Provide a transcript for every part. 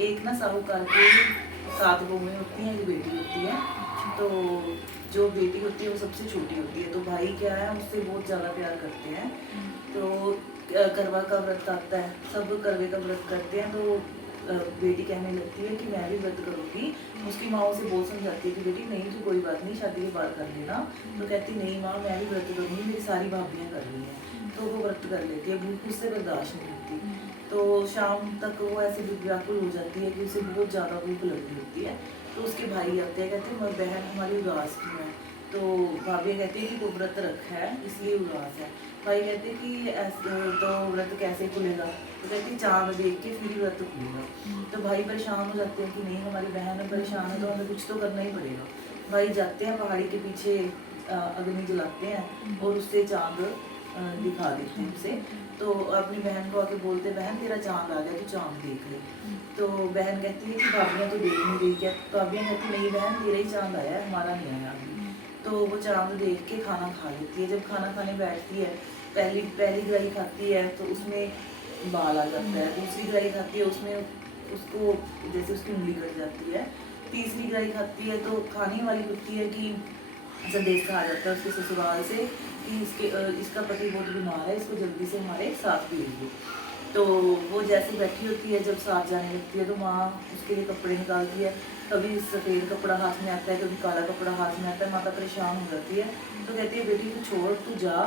एक ना साहूकार की 7 बहुएं होती हैं, एक बेटी होती है। तो जो बेटी होती है वो सबसे छोटी होती है, तो भाई क्या है उससे बहुत ज़्यादा प्यार करते हैं। तो करवा का व्रत आता है, सब करवे का व्रत करते हैं। तो बेटी कहने लगती है कि मैं भी व्रत करूँगी। उसकी माँ उसे बहुत समझाती है कि बेटी नहीं, तो कोई बात नहीं, शादी के बाद कर लेना। तो कहती नहीं माँ, मैं भी व्रत करूँगी, मेरी सारी भाभियाँ कर रही हैं। तो वो व्रत कर लेती है, भूख उससे बर्दाश्त नहीं होती। तो शाम तक वो ऐसे व्याकुल हो जाती है कि उसे बहुत ज़्यादा भूख लगी होती है। तो उसके भाई आते हैं, कहते हैं बहन हमारी उदास क्यों है। तो भाभी कहती है कि वो व्रत रखा है इसलिए उदास है। भाई कहते हैं कि ऐसे तो व्रत कैसे खुलेगा। तो कहती चाँद देख के फिर ही व्रत खुलेगा। तो भाई परेशान हो जाते हैं कि नहीं, हमारी बहन परेशान है तो हमें कुछ तो करना ही पड़ेगा। भाई जाते हैं पहाड़ी के पीछे, अग्नि जलाते हैं और उससे चाँद दिखा देते हैं उसे। तो अपनी बहन को आके बोलते, बहन तेरा चाँद आ गया, तू चाँद देख ले। तो बहन कहती है कि भाभियाँ तो देख नहीं रही क्या। तो भाभियाँ कहती नहीं बहन, तेरा ही चाँद आया है, हमारा नहीं आया अभी। तो वो चाँद देख के खाना खा लेती है। जब खाना खाने बैठती है, पहली पहली ग्राही खाती है तो उसमें बाल आ जाता है। दूसरी ग्राही खाती है, उसमें उसको जैसे उसकी उंगली कट जाती है। तीसरी ग्राही खाती है तो खाने वाली होती है कि संदेश कहा जाता है उसके ससुराल से कि इसका पति बहुत बीमार है, इसको जल्दी से हमारे साथ भेज दो। तो वो जैसे बैठी होती है, जब साथ जाने लगती है तो माँ उसके लिए कपड़े निकालती है। कभी सफ़ेद कपड़ा हाथ में आता है, कभी काला कपड़ा हाथ में आता है। माता परेशान हो जाती है, तो कहती है बेटी तू छोड़, तू जा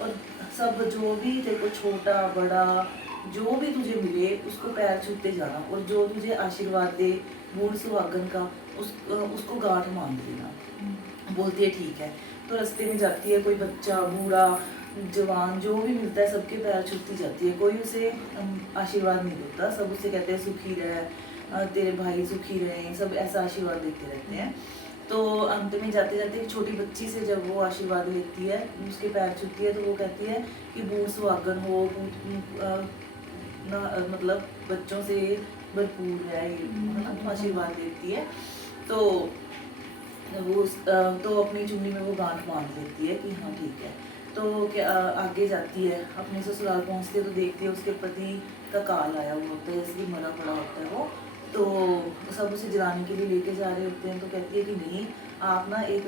और सब जो भी देखो छोटा बड़ा जो भी तुझे मिले उसको पैर छूते जाना, और जो तुझे आशीर्वाद दे बूढ़ सुहागन का उसको गांठ मान देना। बोलती है ठीक है। तो रास्ते में जाती है, कोई बच्चा बूढ़ा जवान जो भी मिलता है सबके पैर छूती जाती है। कोई उसे आशीर्वाद नहीं देता, सब उसे कहते हैं सुखी रहे, तेरे भाई सुखी रहे, सब ऐसा आशीर्वाद देते रहते हैं। तो अंत में जाते जाते एक छोटी बच्ची से जब वो आशीर्वाद लेती है, उसके पैर छूती है, तो वो कहती है कि बूढ़ सुहागन हो, मतलब बच्चों से भरपूर है ना, तो आशीर्वाद देती है। तो वो तो अपनी चुन्नी में वो गांठ बांध लेती है कि हाँ ठीक है। तो क्या आगे जाती है, अपने ससुराल पहुंचती है तो देखती है उसके पति का काल आया हुआ होता है, जैसे कि मरा पड़ा होता है वो। तो सब उसे जलाने के लिए लेके जा रहे होते हैं। तो कहती है कि नहीं, आप ना एक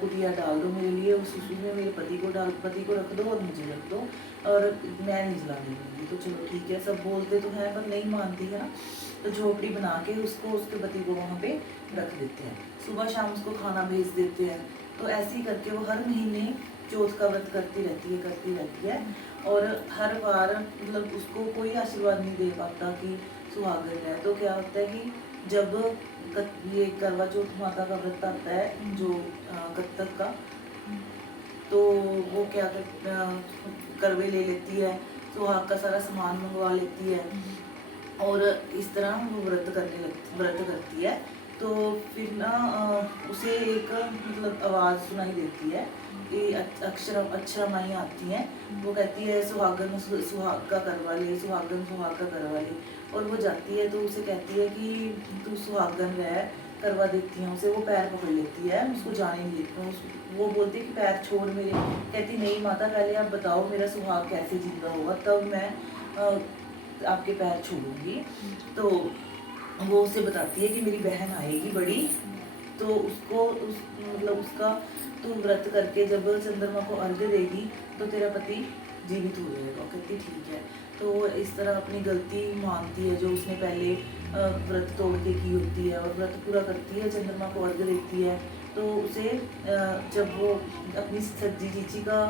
कुटिया डाल दो मेरे लिए, उसमें मेरे पति को रख दो और मुझे रख दो, और मैं नहीं जलाने दूँगी। तो चलो ठीक है, सब बोलते तो हैं पर नहीं मानती है ना। तो झोपड़ी बना के उसको उसके पति को वहाँ पे रख देते हैं, सुबह शाम उसको खाना भेज देते हैं। तो ऐसे ही करके वो हर महीने चौथ का व्रत करती रहती है। और हर बार मतलब उसको कोई आशीर्वाद नहीं दे पाता कि सुहागन है। तो क्या होता है कि जब ये करवा चौथ माता का व्रत आता है जो कत्तक का, तो वो क्या करवे ले लेती है, सुहाग का सारा सामान मंगवा लेती है और इस तरह वो व्रत करती है। तो फिर ना उसे एक मतलब आवाज़ सुनाई देती है कि अक्षरा माई आती हैं। वो कहती है सुहागन सुहाग का करवा ले, सुहागन सुहाग का करवा ले। और वो जाती है तो उसे कहती है कि तू सुहागन रह, करवा देती हैं उसे। वो पैर पकड़ लेती है, उसको जाने नहीं देती। वो बोलती है कि पैर छोड़ मेरे। कहती नहीं माता, पहले आप बताओ मेरा सुहाग कैसे जिंदा होगा, तब मैं आपके पैर छोड़ूंगी। तो वो उसे बताती है कि मेरी बहन आएगी बड़ी, तो उसको मतलब उसका तू व्रत करके जब चंद्रमा को अर्घ्य देगी तो तेरा पति जीवित हो जाएगा। कहती ठीक है। तो वो इस तरह अपनी गलती मानती है जो उसने पहले व्रत तोड़ के की होती है, और व्रत पूरा करती है, चंद्रमा को अर्घ्य देती है। तो उसे जब वो अपनी सज्जी चीची का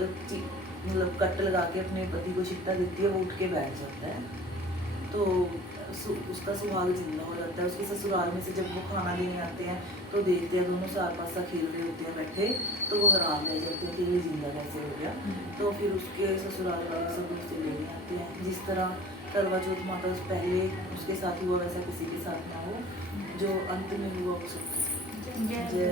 मतलब कट लगा के अपने पति को शिक्का देती है, वो उठ के बैठ जाता है। तो उसका सुहाग जिंदा हो जाता है। उसके ससुराल में से जब वो खाना लेने आते हैं तो देखते हैं दोनों सार पासा खेल रहे होते हैं बैठे, तो वो हैरान रह जाते हैं कि ये जिंदा कैसे हो गया। तो फिर उसके ससुराल वाले सब उससे लेने आते हैं। जिस तरह करवा चौथ माता पहले उसके साथ हुआ वैसा किसी के साथ ना हो, जो अंत में हुआ वो सब। जय